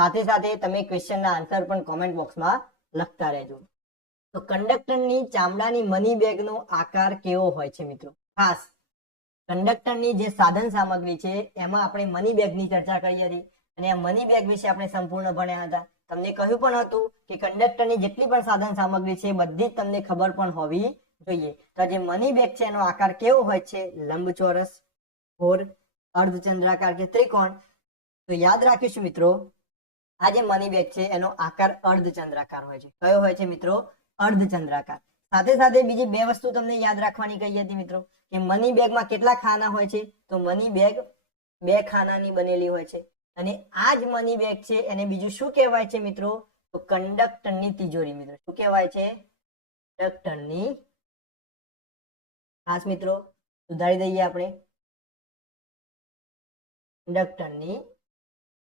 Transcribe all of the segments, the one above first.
સાથે સાથે તમે ક્વેશ્ચનના આન્સર પણ કોમેન્ટ બોક્સમાં લખતા રહેજો. તો કંડક્ટરની ચામડાની મની બેગનો આકાર કેવો હોય છે મિત્રો? ખાસ કંડક્ટરની જે સાધન સામગ્રી છે એમાં આપણે મની બેગની ચર્ચા કરી હતી અને આ મની બેગ વિશે આપણે સંપૂર્ણ ભણ્યા હતા. તમને કહ્યું પણ હતું કે કંડક્ટરની જેટલી પણ સાધન સામગ્રી છે બધી જ તમને ખબર પણ હોવી જોઈએ. તો જે મની બેગ છે એનો આકાર કેવો હોય છે? લંબચોરસ, ગોળ, અર્ધચંદ્રાકાર કે ત્રિકોણ? તો યાદ રાખીશું મિત્રો, આ જે મની બેગ છે એનો આકાર અર્ધચંદ્રાકાર હોય છે. કયો હોય છે મિત્રો? અર્ધચંદ્રાકાર. સાથે સાથે બીજી બે વસ્તુ તમને યાદ રાખવાની કહી હતી મિત્રો કે મની બેગમાં કેટલા ખાના હોય છે? તો મની બેગ 2 ખાનાની બનેલી હોય છે અને આ જ મની બેગ છે એને બીજું શું કહેવાય છે મિત્રો? તો કંડક્ટરની તિજોરી મિત્રો. શું કહેવાય છે? કંડક્ટરની, ખાસ મિત્રો સુધારી દઈએ આપણે, કંડક્ટરની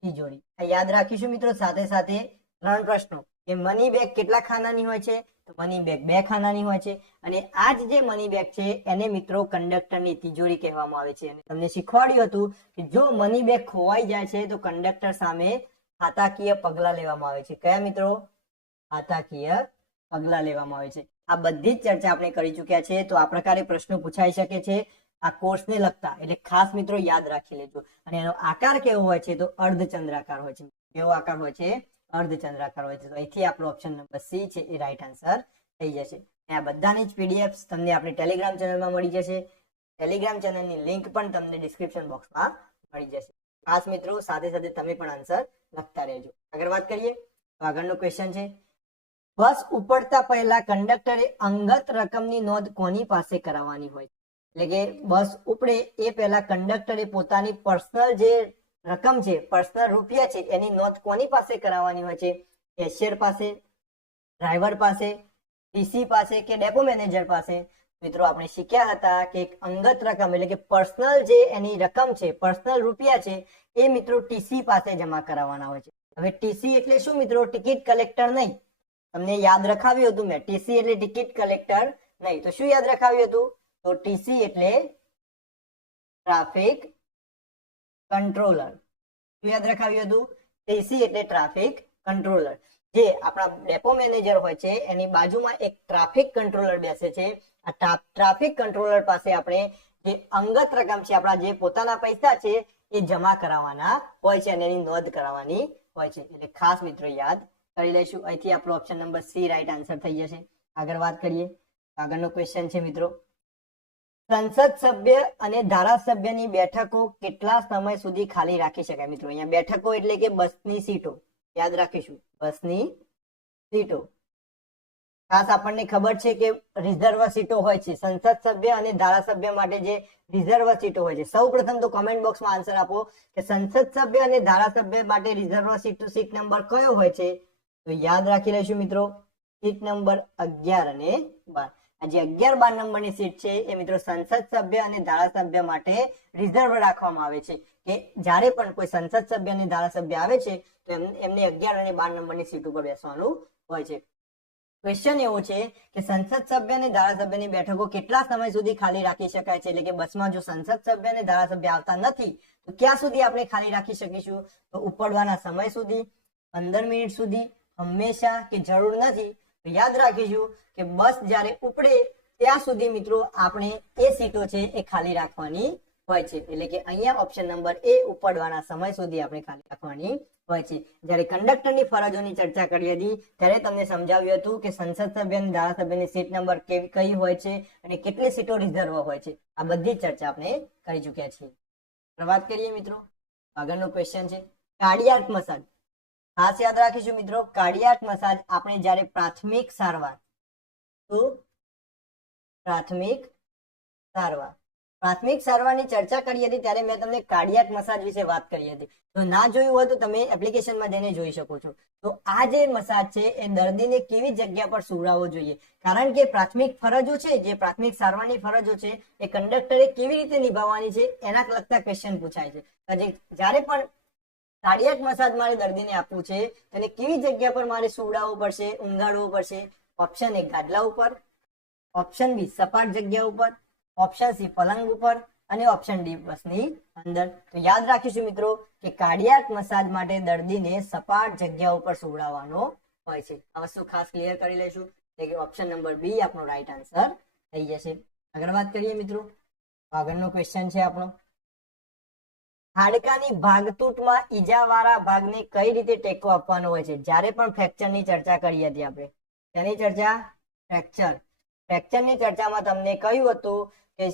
તિજોરી. યાદ રાખીશું મિત્રો. સાથે સાથે 3 પ્રશ્નો કે મની બેગ કેટલા ખાનાની હોય છે? તો મની બેગ 2 ખાનાની હોય છે અને આ જ જે મની બેગ છે એને મિત્રો કંડક્ટરની તિજોરી કહેવામાં આવે છે. અને તમને શીખવાડ્યું હતું કે જો મની બેગ ખોવાઈ જાય છે તો કંડક્ટર સામે ખાતાકીય પગલાં લેવામાં આવે છે. કયા મિત્રો? ખાતાકીય પગલાં લેવામાં આવે છે. આ બધી જ ચર્ચા આપણે કરી ચૂક્યા છે. તો આ પ્રકારે પ્રશ્નો પૂછાઈ શકે છે આ કોર્સને લગતા, એટલે ખાસ મિત્રો યાદ રાખી લેજો. અને એનો આકાર કેવો હોય છે? તો અર્ધચંદ્રાકાર હોય છે. કેવો આકાર હોય છે? અર્ધચંદ્રાકાર હોય છે. તો અહીંથી આપણો ઓપ્શન નંબર સી છે એ રાઈટ આન્સર થઈ જશે. આ બધાની જ પીડીએફ તમને આપણી ટેલિગ્રામ ચેનલમાં મળી જશે. ટેલિગ્રામ ચેનલની લિંક પણ તમને ડિસ્ક્રિપ્શન બોક્સમાં મળી જશે. ખાસ મિત્રો સાથે સાથે તમે પણ આન્સર લખતા રહેજો. આગળ વાત કરીએ તો આગળનો ક્વેશ્ચન છે, બસ ઉપડતા પહેલા કંડક્ટરે અંગત રકમની નોંધ કોની પાસે કરાવવાની હોય? એટલે કે બસ ઉપડે એ પહેલા કંડક્ટરે પોતાની પર્સનલ જે રકમ છે, પર્સનલ રૂપિયા છે એની નોંધ કોની પાસે કરાવવાની હોય છે? કેશિયર પાસે, ડ્રાઈવર પાસે, ટીસી પાસે કે ડેપો મેનેજર પાસે? મિત્રો આપણે શીખ્યા હતા કે એક અંગત રકમ એટલે કે પર્સનલ જે એની રકમ છે, પર્સનલ રૂપિયા છે એ મિત્રો ટીસી પાસે જમા કરાવવાના હોય છે. હવે ટીસી એટલે શું મિત્રો? ટિકિટ કલેક્ટર નહીં. તમને યાદ રખાવ્યું હતું મેં, ટીસી એટલે ટિકિટ કલેક્ટર નહીં. તો શું યાદ રખાવ્યું હતું? તો ટીસી એટલે ટ્રાફિક કંટ્રોલર. શું યાદ રખાવ્યું હતું? ટીસી એટલે ટ્રાફિક કંટ્રોલર. જે આપણા ડેપો મેનેજર હોય છે એની બાજુમાં એક ટ્રાફિક કંટ્રોલર બેસે છે. આ ટ્રાફિક કંટ્રોલર પાસે આપણે જે અંગત રકમ છે, આપણા જે પોતાના પૈસા છે એ જમા કરાવવાના હોય છે અને એની નોંધ કરાવવાની હોય છે. એટલે ખાસ મિત્રો યાદ કરી લઈશું. અહીંથી આપણો option number C right answer થઈ જશે. આગળ વાત કરીએ. આગળનો ક્વેશ્ચન છે મિત્રો, સંસદ સભ્ય અને ધારાસભ્યની બેઠકો કેટલા સમય સુધી ખાલી રાખી શકાય? મિત્રો અહીંયા બેઠકો એટલે કે બસની સીટો. યાદ રાખીશું, બસની સીટો. ખાસ આપણને ખબર છે કે રિઝર્વ સીટો હોય છે. સંસદ સભ્ય અને ધારાસભ્ય માટે જે રિઝર્વ સીટો હોય છે, સૌ પ્રથમ તો કોમેન્ટ બોક્સમાં આન્સર આપો કે સંસદ સભ્ય અને ધારાસભ્ય માટે રિઝર્વ સીટ નંબર કયો હોય છે? તો યાદ રાખી લઈશું મિત્રો, સીટ નંબર 11 અને 12. આ જે 11, 12 નંબરની સીટ છે એ મિત્રો સંસદ સભ્ય અને ધારાસભ્ય માટે રિઝર્વ રાખવામાં આવે છે કે જ્યારે પણ કોઈ સંસદ સભ્ય અને ધારાસભ્ય આવે છે તો એમને 11 અને 12 નંબરની સીટ ઉપર બેસવાનું હોય છે. ક્વેશ્ચન એવો છે કે સંસદ સભ્ય અને ધારાસભ્યની બેઠકો કેટલા સમય સુધી ખાલી રાખી શકાય છે? એટલે કે બસમાં જો સંસદ સભ્ય અને ધારાસભ્ય આવતા નથી તો ક્યાં સુધી આપણે ખાલી રાખી શકીશું? તો ઉપડવાના સમય સુધી, 15 મિનિટ સુધી, હંમેશા કે જરૂર નથી? તો યાદ રાખીશું કે બસ જ્યારે ઉપડે ત્યાં સુધી મિત્રો આપણે એ સીટો છે એ ખાલી રાખવાની હોય છે. એટલે કે અહીંયા ઓપ્શન નંબર એ, ઉપડવાના સમય સુધી આપણે ખાલી રાખવાની હોય છે. જ્યારે કંડક્ટરની ફરજોની ચર્ચા કરી હતી ત્યારે તમને સમજાવ્યું હતું કે સંસદ સભ્ય અને ધારાસભ્યની સીટ નંબર કઈ હોય છે અને કેટલી સીટો રિઝર્વ હોય છે. આ બધી ચર્ચા આપણે કરી ચૂક્યા છીએ. વાત કરીએ મિત્રો, આગળનો ક્વેશ્ચન છે કાર્ડિયાક મસાજ. ખાસ યાદ રાખીશું મિત્રો, કાર્ડિયાક મસાજ આપણે જ્યારે પ્રાથમિક સારવાર, તો પ્રાથમિક સારવારની ચર્ચા કરી હતી ત્યારે મેં તમને કાર્ડિયાક મસાજ વિશે વાત કરી હતી. જો ના જોયું હોય તો તમે એપ્લિકેશનમાં જઈને જોઈ શકો છો. તો આ જે મસાજ છે એ દર્દીને કેવી જગ્યા પર સુવડાવવો જોઈએ? કારણ કે પ્રાથમિક ફરજો છે, જે પ્રાથમિક સારવારની ફરજો છે એ કંડક્ટરે કેવી રીતે નિભાવવાની છે એના લગતા ક્વેશ્ચન પૂછાય છે. જ્યારે પણ કાર્ડિયાક મસાજ મારે દર્દીને આપવું છે તેને કેવી જગ્યા પર મારે સુવડાવવું પડશે, ઊંઘાડવું પડશે? ઓપ્શન એ ગાદલા ઉપર, ઓપ્શન બી સપાટ જગ્યા ઉપર, ઓપ્શન સી પલંગ ઉપર અને ઓપ્શન ડી બસની અંદર. તો યાદ રાખીશું મિત્રો કે કાર્ડિયાક મસાજ માટે દર્દીને સપાટ જગ્યા ઉપર સુવડાવવાનો હોય છે. આ વસ્તુ ખાસ ક્લિયર કરી લઈશું કે ઓપ્શન નંબર બી આપણો રાઈટ આન્સર થઈ જશે. આગળ વાત કરીએ મિત્રો, આગળનો ક્વેશ્ચન છે આપણો, હાડકાની ભાગતૂટમાં ઈજાવાળા ભાગને કઈ રીતે ટેકો આપવાનો હોય છે? જ્યારે પણ ફ્રેક્ચરની ચર્ચા કરી હતી આપણે, તેની ચર્ચા ફ્રેક્ચરની ચર્ચામાં તમને કહ્યું હતું કે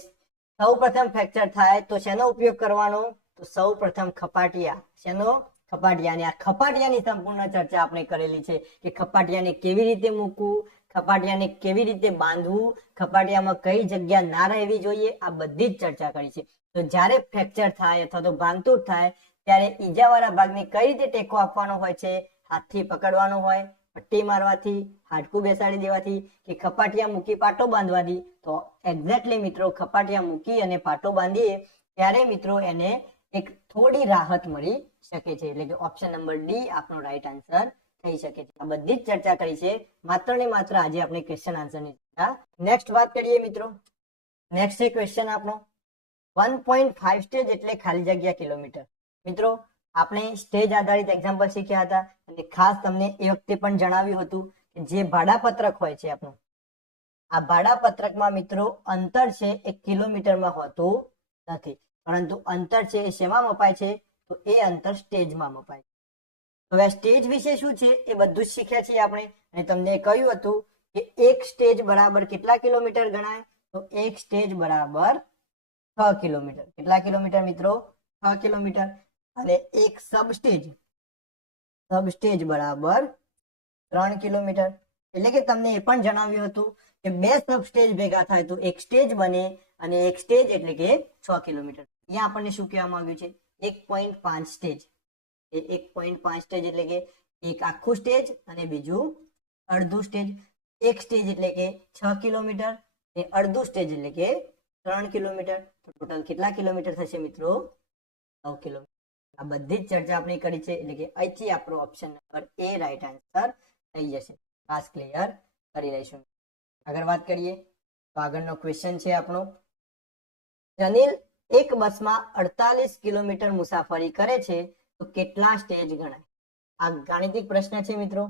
સૌ પ્રથમ ફ્રેક્ચર થાય તો શેનો ઉપયોગ કરવાનો? તો સૌ પ્રથમ ખપાટિયા. શેનો? ખપાટિયા. અને આ ખપાટિયાની સંપૂર્ણ ચર્ચા આપણે કરેલી છે કે ખપાટિયાને કેવી રીતે મૂકવું, ખપાટિયાને કેવી રીતે બાંધવું, ખપાટિયામાં કઈ જગ્યા ના રહેવી જોઈએ, આ બધી જ ચર્ચા કરી છે. તો જ્યારે ફ્રેક્ચર થાય અથવા તો ભાંગતૂટ થાય ત્યારે ઈજાવાળા ભાગને કઈ રીતે ટેકો આપવાનો હોય છે? હાથથી પકડવાનો હોય, પટ્ટી મારવાથી, હાડકું બેસાડી દેવાથી, કે ખપાટિયા મૂકી પાટો બાંધવાથી? તો એક્ઝેક્ટલી મિત્રો ખપાટિયા મૂકી અને પાટો બાંધીએ ત્યારે મિત્રો એને એક થોડી રાહત મળી શકે છે. એટલે કે ઓપ્શન નંબર ડી આપણો રાઈટ આન્સર થઈ શકે છે. આ બધી જ ચર્ચા કરી છે માત્ર ને માત્ર આજે આપણે ક્વેશ્ચન આન્સરની ચર્ચા. નેક્સ્ટ વાત કરીએ મિત્રો, નેક્સ્ટ છે ક્વેશ્ચન આપણો 1.5 સ્ટેજ એટલે ખાલી જગ્યા કિલોમીટર. મિત્રો આપણે સ્ટેજ આધારિત એક્ઝામ્પલ શીખ્યા હતા અને ખાસ તમને એ વખતે પણ જણાવ્યું હતું કે જે ભાડાપત્રક હોય છે આપણું, આ ભાડાપત્રકમાં મિત્રો અંતર છે એ કિલોમીટરમાં હોતું નથી, પરંતુ અંતર છે એ શેમાં મપાય છે? તો એ અંતર સ્ટેજમાં મપાય. હવે આ સ્ટેજ વિશે શું છે એ બધું જ શીખ્યા છીએ આપણે, અને તમને કહ્યું હતું કે એક સ્ટેજ બરાબર કેટલા કિલોમીટર ગણાય? તો એક સ્ટેજ બરાબર 6 કિલોમીટર. કેટલા કિલોમીટર મિત્રો? 6 કિલોમીટર. અને એક સબસ્ટેજ બરાબર 3 કિલોમીટર. એટલે કે તમને એ પણ જણાવ્યું હતું કે બે સબસ્ટેજ ભેગા થાય તો એક સ્ટેજ બને, અને એક સ્ટેજ એટલે કે 6 કિલોમીટર. અહીંયા આપણને શું કહેવામાં આવ્યું છે? 1.5 સ્ટેજ. એ 1.5 સ્ટેજ એટલે કે એક આખું સ્ટેજ અને બીજું અડધું સ્ટેજ. એક સ્ટેજ એટલે કે 6 કિલોમીટર, એ અડધું સ્ટેજ એટલે કે 3 કિલોમીટર. તો ટોટલ કેટલા કિલોમીટર થશે મિત્રો? 9 કિલોમીટર. આ બધી જ ચર્ચા આપણે કરી છે, એટલે કે અહીંથી આપણો ઓપ્શન નંબર એ રાઈટ આન્સર થઈ જશે. ખાસ ક્લિયર કરી લઈશું. આગળ વાત કરીએ તો આગળનો ક્વેશ્ચન છે આપણો, જનીલ એક બસમાં 48 કિલોમીટર મુસાફરી કરે છે તો કેટલા સ્ટેજ ગણાય? આ ગાણિતિક પ્રશ્ન છે મિત્રો.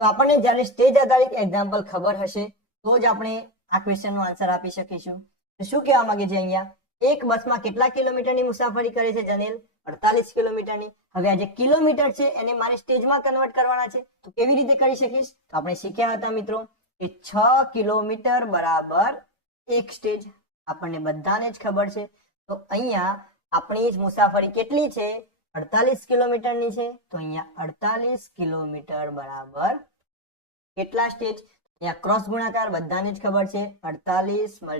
તો આપણને જ્યારે સ્ટેજ આધારિત એક્ઝામ્પલ ખબર હશે તો જ આપણે આ ક્વેશ્ચનનો આન્સર આપી શકીશું. તો શું કહેવા માંગે છે અહીંયા? એક બસમાં કેટલા કિલોમીટરની મુસાફરી કરે છે જનીલ? 48 કિલોમીટરની. હવે આ જે કિલોમીટર છે એને મારે સ્ટેજમાં કન્વર્ટ કરવાના છે, તો કેવી રીતે કરી શકીશ? તો આપણે શીખ્યા હતા મિત્રો કે 6 કિલોમીટર બરાબર એક સ્ટેજ. આપણને બધાને જ ખબર છે. તો અહીંયા આપણી મુસાફરી કેટલી છે? 48 કિલોમીટરની છે. તો અહીંયા 48 કિલોમીટર બરાબર કેટલા સ્ટેજ? અહીંયા ક્રોસ ગુણાકાર બધાને જ ખબર છે, 48 ×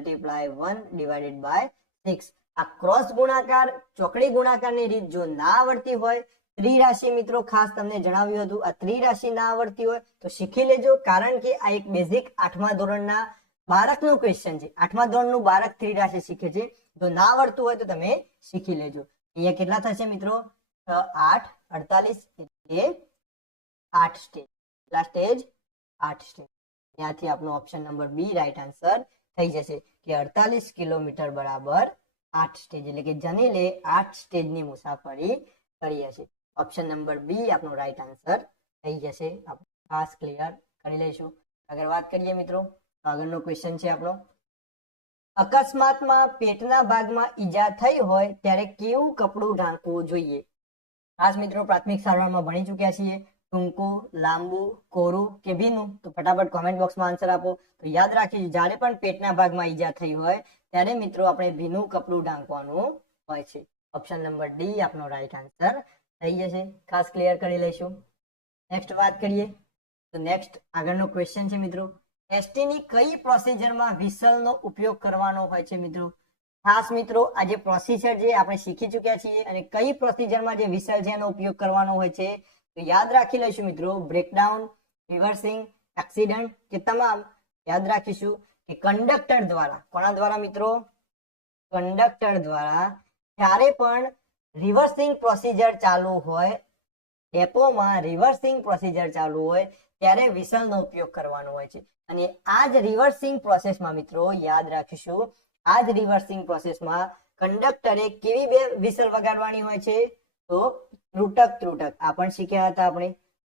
1/6. આ ક્રોસ ગુણાકાર, ચોકડી ગુણાકારની રીત જો ના આવડતી હોય, ત્રિરાશિ મિત્રો ખાસ તમને જણાવ્યું હતું, આ ત્રિરાશિ ના આવડતી હોય તો શીખી લેજો, કારણ કે આ એક બેઝિક 8મા ધોરણના બાળકનું ક્વેશ્ચન છે. 8મા ધોરણનું બાળક ત્રિરાશિ શીખે છે. જો ના આવડતું હોય તો તમે શીખી લેજો. અહીંયા કેટલા થશે મિત્રો? 8 48 એટલે 8 સ્ટેજ. કેટલા સ્ટેજ? 8 સ્ટેજ. ત્યાંથી આપણો option number B right answer થઈ જશે કે 48 કિલોમીટર બરાબર 8 સ્ટેજ. એટલે કે જનીલે 8 સ્ટેજની મુસાફરી કરી હશે. ઓપ્શન નંબર બી આપણો રાઈટ આન્સર થઈ જશે. આપણે ખાસ ક્લિયર કરી લઈશું. આગળ વાત કરીએ મિત્રો, આગળનો ક્વેશ્ચન છે આપણો, અકસ્માતમાં પેટના ભાગમાં ઈજા થઈ હોય ત્યારે કેવું કપડું ઢાંકવું જોઈએ? ખાસ મિત્રો પ્રાથમિક સારવારમાં ભણી ચૂક્યા છીએ. ટૂંકું, લાંબુ, કોરું કે ભીનું? તો ફટાફટ કોમેન્ટ બોક્સમાં આન્સર આપો. તો યાદ રાખીશું, જ્યારે પણ પેટના ભાગમાં ઈજા થઈ હોય ત્યારે મિત્રો આપણે ભીનું કપડું ઢાંકવાનું હોય છે. ઓપ્શન નંબર ડી આપણો રાઈટ આન્સર થઈ જશે. ખાસ ક્લિયર કરી લઈશું. નેક્સ્ટ વાત કરીએ તો નેક્સ્ટ આગળનો ક્વેશ્ચન છે મિત્રો, એસટીની કઈ પ્રોસિજરમાં વિસલનો ઉપયોગ કરવાનો હોય છે મિત્રો? ખાસ મિત્રો આ જે પ્રોસિજર જે આપણે શીખી ચૂક્યા છીએ અને કઈ પ્રોસિજરમાં જે વિસલ છે એનો ઉપયોગ કરવાનો હોય છે તો યાદ રાખી લઈશું મિત્રો, બ્રેકડાઉન, રિવર્સિંગ, એક્સિડન્ટ કે તમામ યાદ રાખીશું કે કંડક્ટર દ્વારા. કોના દ્વારા મિત્રો? કંડક્ટર દ્વારા. જ્યારે પણ રિવર્સિંગ પ્રોસિજર ચાલુ હોય, ડેપોમાં રિવર્સિંગ પ્રોસિજર ચાલુ હોય ત્યારે વિસલનો ઉપયોગ કરવાનો હોય છે. અને આ જ રિવર્સિંગ પ્રોસેસમાં મિત્રો યાદ રાખીશું, આ જ રિવર્સિંગ પ્રોસેસમાં કંડક્ટરે કેવી બે વિસલ વગાડવાની હોય છે? તો ત્રુટક ત્રુટક આ પણ શીખ્યા હતા આપણે.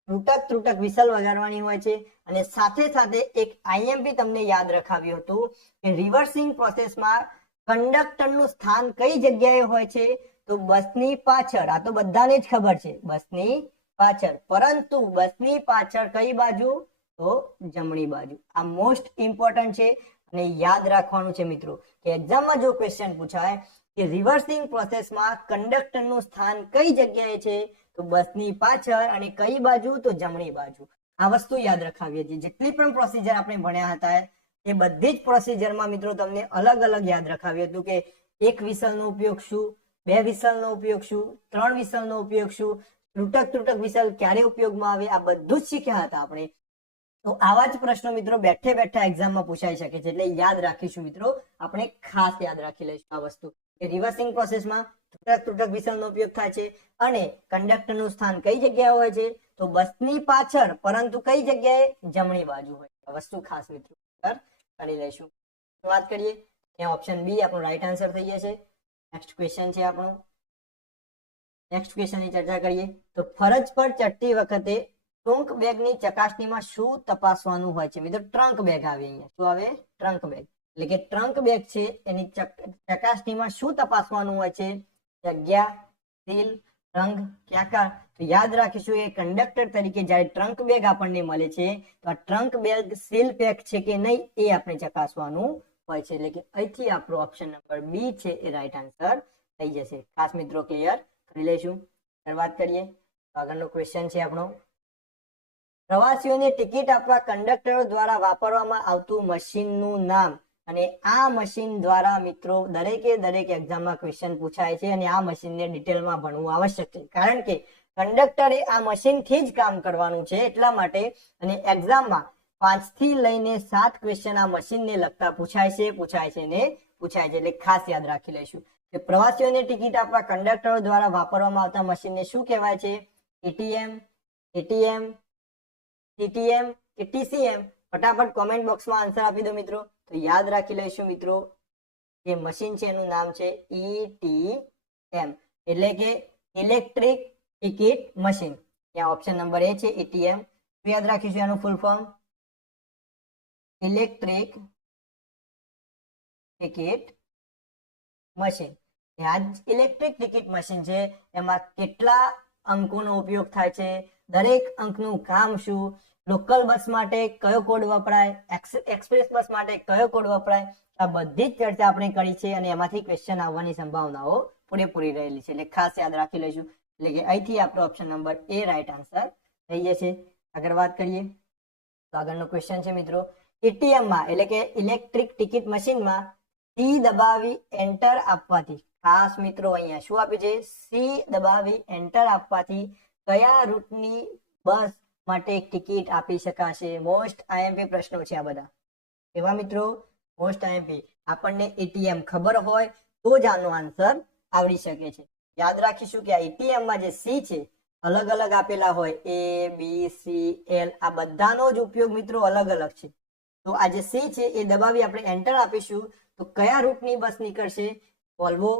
ત્રુટક ત્રુટક વિસલ વગાડવાની હોય છે. અને સાથે સાથે એક આઈએમપી તમને યાદ રખાવ્યું હતું કે રિવર્સિંગ પ્રોસેસમાં કંડક્ટરનું સ્થાન કઈ જગ્યાએ હોય છે? તો બસની પાછળ. આ તો બધાને જ ખબર છે, બસની પાછળ. પરંતુ બસની પાછળ કઈ બાજુ? તો જમણી બાજુ. આ મોસ્ટ ઇમ્પોર્ટન્ટ છે અને યાદ રાખવાનું છે મિત્રો કે એક્ઝામમાં જો ક્વેશ્ચન પૂછાય કે રિવર્સિંગ પ્રોસેસમાં કંડક્ટરનું સ્થાન કઈ જગ્યાએ છે? તો બસની પાછળ. અને કઈ બાજુ? તો જમણી બાજુ. આ વસ્તુ યાદ રખાવી હતી. જેટલી પણ પ્રોસિજર આપણે ભણ્યા હતા એ બધી જ પ્રોસિજરમાં મિત્રો તમને અલગ અલગ યાદ રખાવ્યું હતું કે એક વિસલનો ઉપયોગ શું, બે વિસલનો ઉપયોગ શું, ત્રણ વિસલનો ઉપયોગ શું, ત્રુટક ત્રુટક વિસલ ક્યારે ઉપયોગમાં આવે, આ બધું જ શીખ્યા હતા આપણે. તો આવા જ પ્રશ્નો મિત્રો બેઠે બેઠા એક્ઝામમાં પૂછાઈ શકે છે, એટલે યાદ રાખીશું મિત્રો. આપણે ખાસ યાદ રાખી લઈશું આ વસ્તુ કે રિવર્સિંગ પ્રોસેસમાં ત્રુટક ત્રુટક વિસલનો ઉપયોગ થાય છે અને કંડક્ટરનું સ્થાન કઈ જગ્યાએ હોય છે? તો બસની પાછળ, પરંતુ કઈ જગ્યાએ? જમણી બાજુ હોય. આ વસ્તુ ખાસ મિત્રો કરી લઈશું. વાત કરીએ ત્યાં ઓપ્શન બી આપણો રાઈટ આન્સર થઈ જશે. નેક્સ્ટ ક્વેશ્ચન છે આપણો. નેક્સ્ટ ક્વેશ્ચનની ચર્ચા કરીએ તો ફરજ પર ચડતી વખતે ટ્રંક બેગની ચકાસણીમાં શું તપાસવાનું હોય છે? મિત્રો ટ્રંક બેગ આવે અહીંયા. શું આવે? ટ્રંક બેગ. એટલે કે ટ્રંક બેગ છે એની ચકાસણીમાં શું તપાસવાનું હોય છે? જગ્યા, સીલ, રંગ કે આકાર. તો યાદ રાખીશું એ કંડક્ટર તરીકે જ્યારે ટ્રંક બેગ આપણને મળે છે તો આ ટ્રંક બેગ સીલ પેક છે કે નહીં એ આપણે ચકાસવાનું હોય છે. એટલે કે અહીંથી આપણો ઓપ્શન નંબર બી છે એ રાઈટ આન્સર થઈ જશે. ખાસ મિત્રો ક્લિયર કરી લઈશું. વાત કરીએ આગળનો ક્વેશ્ચન છે આપણો. પ્રવાસીઓને ટિકિટ આપવા કંડક્ટરો દ્વારા વાપરવામાં આવતું મશીનનું નામ. અને આ મશીન દ્વારા મિત્રો દરેકે દરેક એક્ઝામમાં ક્વેશ્ચન પૂછાય છે અને આ મશીનને ડિટેલમાં ભણવું આવશ્યક છે, કારણ કે કંડક્ટરે આ મશીનથી જ કામ કરવાનું છે એટલા માટે. અને એક્ઝામમાં 5 થી લઈને 7 ક્વેશ્ચન આ મશીનને લગતા પૂછાય છે. એટલે ખાસ યાદ રાખી લઈશું કે પ્રવાસીઓને ટિકિટ આપવા કંડક્ટરો દ્વારા વાપરવામાં આવતા મશીનને શું કહેવાય છે? એટીએમ, એટીએમ, ટીટીએમ કે ટીસીએમ? ફટાફટ કોમેન્ટ બોક્સમાં આન્સર આપી દો મિત્રો. તો યાદ રાખી લઈશું મિત્રો જે મશીન છે એનું નામ છે ETM, એટલે કે ઇલેક્ટ્રિક ટિકિટ મશીન. ત્યાં ઓપ્શન નંબર એ છે ETM. યાદ રાખીશું એનું full form electric ticket machine. આ ઇલેક્ટ્રિક ટિકિટ મશીન છે એમાં કેટલા અંકોનો ઉપયોગ થાય છે, દરેક અંકનું કામ શું, લોકલ બસ માટે કયો કોડ વપરાય, એક્સપ્રેસ બસ માટે કયો કોડ વપરાય, આ બધી જ ચર્ચા આપણે કરી છે અને એમાંથી ક્વેશ્ચન આવવાની સંભાવનાઓ પૂરેપૂરી રહેલી છે. એટલે ખાસ યાદ રાખી લઈશું. એટલે કે અહીંથી આપણો ઓપ્શન નંબર એ રાઈટ આન્સર થઈ જશે. આગળ વાત કરીએ તો આગળનો ક્વેશ્ચન છે મિત્રો. ETM માં એટલે કે ઇલેક્ટ્રિક ટિકિટ મશીનમાં સી દબાવી એન્ટર આપવાથી, ખાસ મિત્રો અહીંયા શું આપ્યું છે? સી દબાવી એન્ટર આપવાથી કયા રૂટની બસ માટે ટિકિટ આપી શકાશે? મોસ્ટ આઈએમપી પ્રશ્નો છે આ બધા. એવા મિત્રો મોસ્ટ આઈએમપી આપણને ETM ખબર હોય તો જ આનો આન્સર આવડી શકે છે. યાદ રાખીશું કે આ ETM માં જે સી છે અલગ અલગ આપેલા હોય ABCL, આ બધાનો જ ઉપયોગ મિત્રો અલગ અલગ છે. તો આ જે સી છે એ દબાવી આપણે એન્ટર આપીશું તો કયા રૂટની બસ નીકળશે? વોલ્વો,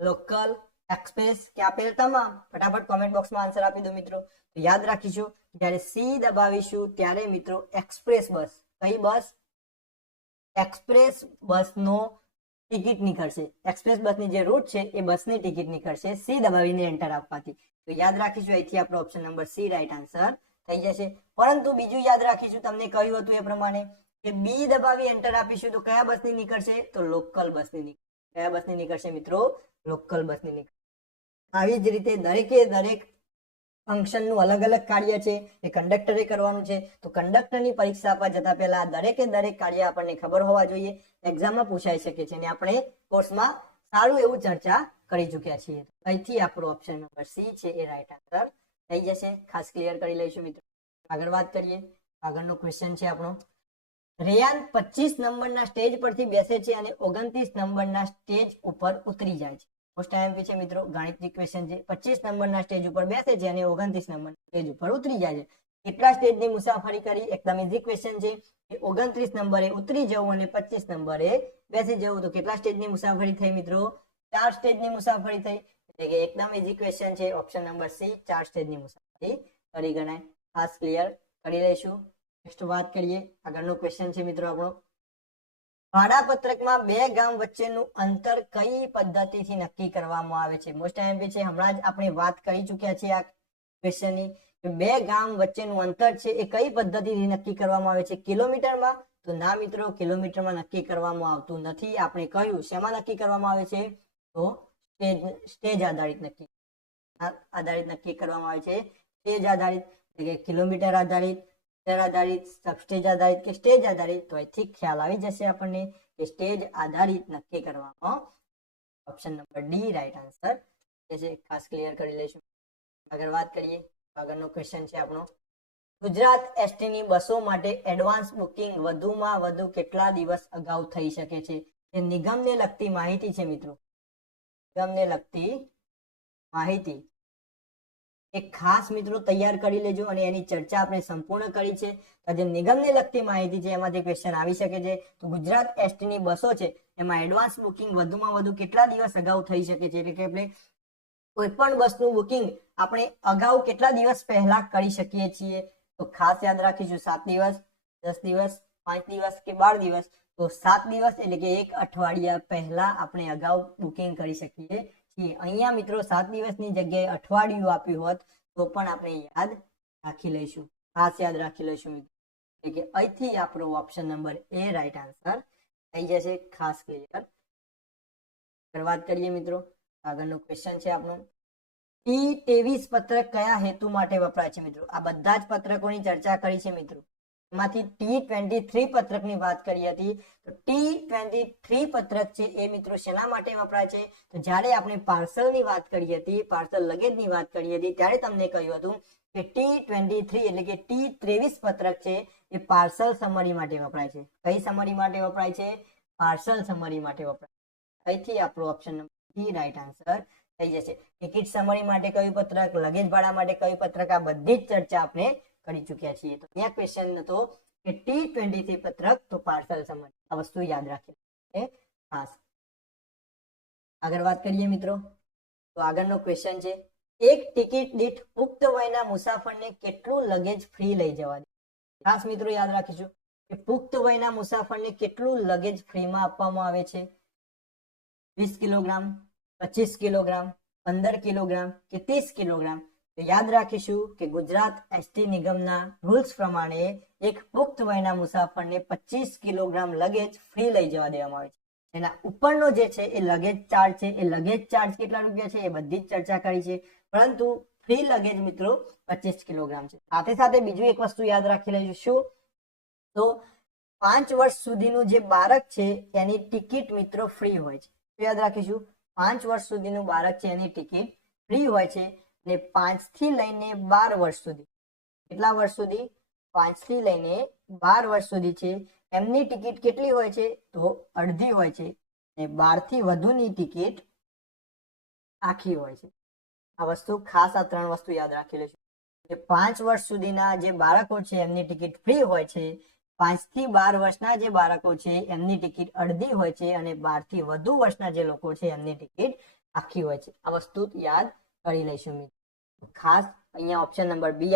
લોકલ, એક્સપ્રેસ કે આપેલ તમામ? ફટાફટ કોમેન્ટ બોક્સમાં આન્સર આપી દો મિત્રો. તો યાદ રાખીશું જ્યારે સી દબાવીશું ત્યારે મિત્રો એક્સપ્રેસ બસ, કઈ બસ? એક્સપ્રેસ બસનો ટિકિટ નીકળશે. એક્સપ્રેસ બસની જે રૂટ છે એ બસની ટિકિટ નીકળશે સી દબાવીને એન્ટર આપવાથી. તો યાદ રાખીશું અહીંથી આપણો option number C right answer થઈ જશે. પરંતુ બીજું યાદ રાખીશું, તમને કહ્યું હતું એ પ્રમાણે કે બી દબાવી એન્ટર આપીશું તો કયા બસની નીકળશે? તો લોકલ બસની. કયા બસની નીકળશે મિત્રો? લોકલ બસની નીકળશે. આવી જ રીતે દરેકે દરેક ફંક્શનનું અલગ અલગ કાર્ય છે એ કંડક્ટરે કરવાનું છે. તો કંડક્ટરની પરીક્ષા આપવા જતા પહેલા દરેકે દરેક કાર્ય આપણને ખબર હોવા જોઈએ. એક્ઝામમાં પૂછાઈ શકે છે અને આપણે કોર્સમાં સારું એવું ચર્ચા કરી ચૂક્યા છીએ. અહીંથી આપણો ઓપ્શન નંબર સી છે એ રાઈટ આન્સર થઈ જશે. ખાસ ક્લિયર કરી લઈશું મિત્રો. આગળ વાત કરીએ. આગળનો ક્વેશ્ચન છે આપણો. રેયાન 25 નંબરના સ્ટેજ પરથી બેસે છે અને 29 નંબરના સ્ટેજ ઉપર ઉતરી જાય છે. મોસ્ટ આઈએમપી છે મિત્રો, ગાણિતિક ક્વેશ્ચન છે. 25 નંબરના સ્ટેજ ઉપર બેસે છે અને 29 નંબરના સ્ટેજ ઉપર ઉતરી જાય છે. કેટલા સ્ટેજની મુસાફરી કરી? એકદમ ઈઝી ક્વેશ્ચન છે. 29 નંબરે ઉતરી જવું અને 25 નંબરે બેસી જવું. તો કેટલા સ્ટેજની મુસાફરી થઈ મિત્રો? 4 સ્ટેજની મુસાફરી થઈ. એટલે કે એકદમ ઈઝી ક્વેશ્ચન છે. ઓપ્શન નંબર સી 4 સ્ટેજની મુસાફરી કરી ગણાય. ખાસ ક્લિયર કરી લઈશું. નેક્સ્ટ વાત કરીએ, આગળનો ક્વેશ્ચન છે મિત્રો આપણો, ભાડાપત્રકમાં બે ગામ વચ્ચેનું અંતર કઈ પદ્ધતિથી નક્કી કરવામાં આવે છે? મોસ્ટ આઈએમપી છે. હમણાં જ આપણે વાત કરી ચૂક્યા છીએ આ ક્વેશ્ચનની કે બે ગામ વચ્ચેનું અંતર છે એ કઈ પદ્ધતિથી નક્કી કરવામાં આવે છે? કિલોમીટરમાં? તો ના મિત્રો, કિલોમીટરમાં નક્કી કરવામાં આવતું નથી. આપણે કહ્યું શેમાં નક્કી કરવામાં આવે છે? તો સ્ટેજ આધારિત નક્કી કરવામાં આવે છે. સ્ટેજ આધારિત એટલે કે કિલોમીટર આધારિત, આધારિત, સબસ્ટેજ આધારિત કે સ્ટેજ આધારિત. તો અહીંથી ખ્યાલ આવી જશે આપણને કે સ્ટેજ આધારિત નક્કી કરવામાં. Option number D right answer છે. ખાસ ક્લિયર કરી લઈશું. આગળ વાત કરીએ, આગળનો ક્વેશ્ચન છે આપણો, ગુજરાત એસટી ની બસો માટે એડવાન્સ બુકિંગ વધુમાં વધુ કેટલા દિવસ અગાઉ થઈ શકે છે? એ નિગમને લગતી માહિતી છે મિત્રો. નિગમને લગતી માહિતી એક ખાસ મિત્રો તૈયાર કરી લેજો અને એની ચર્ચા આપણે સંપૂર્ણ કરી છે. જે નિગમને લગતી માહિતી છે એમાંથી ક્વેશ્ચન આવી શકે છે. તો ગુજરાત એસટી ની બસો છે એમાં એડવાન્સ બુકિંગ વધુમાં વધુ કેટલા દિવસ અગાઉ થઈ શકે છે? એટલે કે આપણે કોઈ પણ બસનું બુકિંગ આપણે અગાઉ કેટલા દિવસ પહેલા કરી શકીએ છીએ? તો ખાસ યાદ રાખીશું 7 દિવસ, 10 દિવસ, 5 દિવસ કે 12 દિવસ. તો 7 દિવસ એટલે કે 1 અઠવાડિયા પહેલા આપણે અગાઉ બુકિંગ કરી શકીએ છીએ. અહીંયા મિત્રો 7 દિવસની જગ્યાએ અઠવાડિયું આપ્યું હોત તો પણ આપણે યાદ રાખી લઈશું, ખાસ યાદ રાખી લઈશું મિત્રો. એટલે કે અહીંથી આપણો ઓપ્શન નંબર એ રાઈટ આન્સર થઈ જશે. ખાસ ક્લિયર. વાત કરીએ મિત્રો, આગળનો ક્વેશ્ચન છે આપણો, T23 પત્રક કયા હેતુ માટે વપરાય છે મિત્રો? આ બધા જ પત્રકોની ચર્ચા કરી છે મિત્રો. એમાંથી T23 પત્રકની વાત કરી હતી. તો T23 પત્રક છે એ મિત્રો શેના માટે વપરાય છે? તો જ્યારે આપણે પાર્સલની વાત કરી હતી, પાર્સલ લગેજની વાત કરી હતી, ત્યારે તમને કહ્યું હતું કે T23 એટલે કે T23 પત્રક છે એ પાર્સલ સમરી માટે વપરાય છે. કઈ સમરી માટે વપરાય છે? પાર્સલ સમરી માટે વપરાય. અહીંથી આપણો option number D right answer થઈ જશે. ટિકિટ સમરી માટે કયું પત્રક, લગેજ ભાડા માટે કયું પત્રક, આ બધી જ ચર્ચા આપણે કરી ચૂક્યા છીએ. તો અહીંયા ક્વેશ્ચન હતો કે T23 પત્રક તો પાર્સલ સમરી. આ વસ્તુ યાદ રાખીએ ખાસ. આગળ વાત કરીએ મિત્રો, તો આગળનો ક્વેશ્ચન છે, એક ટિકિટ દીઠ પુખ્ત વયના મુસાફરને કેટલું લગેજ ફ્રી લઈ જવા દે? ખાસ મિત્રો યાદ રાખીશું કે પુખ્ત વયના મુસાફરને કેટલું લગેજ ફ્રીમાં આપવામાં આવે છે? 20 કિલોગ્રામ, 25 કિલોગ્રામ, 15 કિલોગ્રામ કે 30 કિલોગ્રામ? તો યાદ રાખીશું કે ગુજરાત એસટી નિગમના રૂલ્સ પ્રમાણે એક પુખ્ત વયના મુસાફરને 25 કિલોગ્રામ લગેજ ફ્રી લઈ જવા દેવામાં આવે છે. એના ઉપરનો જે છે એ લગેજ ચાર્જ છે. એ લગેજ ચાર્જ કેટલા રૂપિયા છે એ બધી જ ચર્ચા કરી છે, પરંતુ ફ્રી લગેજ મિત્રો 25 કિલોગ્રામ છે. સાથે સાથે બીજું એક વસ્તુ યાદ રાખી લઈશું, તો 5 વર્ષ સુધીનું જે બાળક છે એની ટિકિટ મિત્રો ફ્રી હોય છે. યાદ રાખીશું 5 વર્ષ સુધીનું બાળક છે એની ટિકિટ ફ્રી હોય છે. અને 5 થી લઈને 12 વર્ષ સુધી, કેટલા વર્ષ સુધી? 5 થી લઈને 12 વર્ષ સુધી છે એમની ટિકિટ કેટલી હોય છે? તો અડધી હોય છે. અને 12 થી વધુની ટિકિટ આખી હોય છે. આ વસ્તુ ખાસ, આ 3 વસ્તુ યાદ રાખી લેજો. 5 વર્ષ સુધીના જે બાળકો છે એમની ટિકિટ ફ્રી હોય છે. 5 થી 12 વર્ષના જે બાળકો છે એમની ટિકિટ અડધી હોય છે. અને 12 થી વધુ વર્ષના જે લોકો છે એમની ટિકિટ આખી હોય છે. આ વસ્તુ યાદ કરી લઈશું મિત્રો. ખાસ અહીંયા ઓપ્શન નંબર બી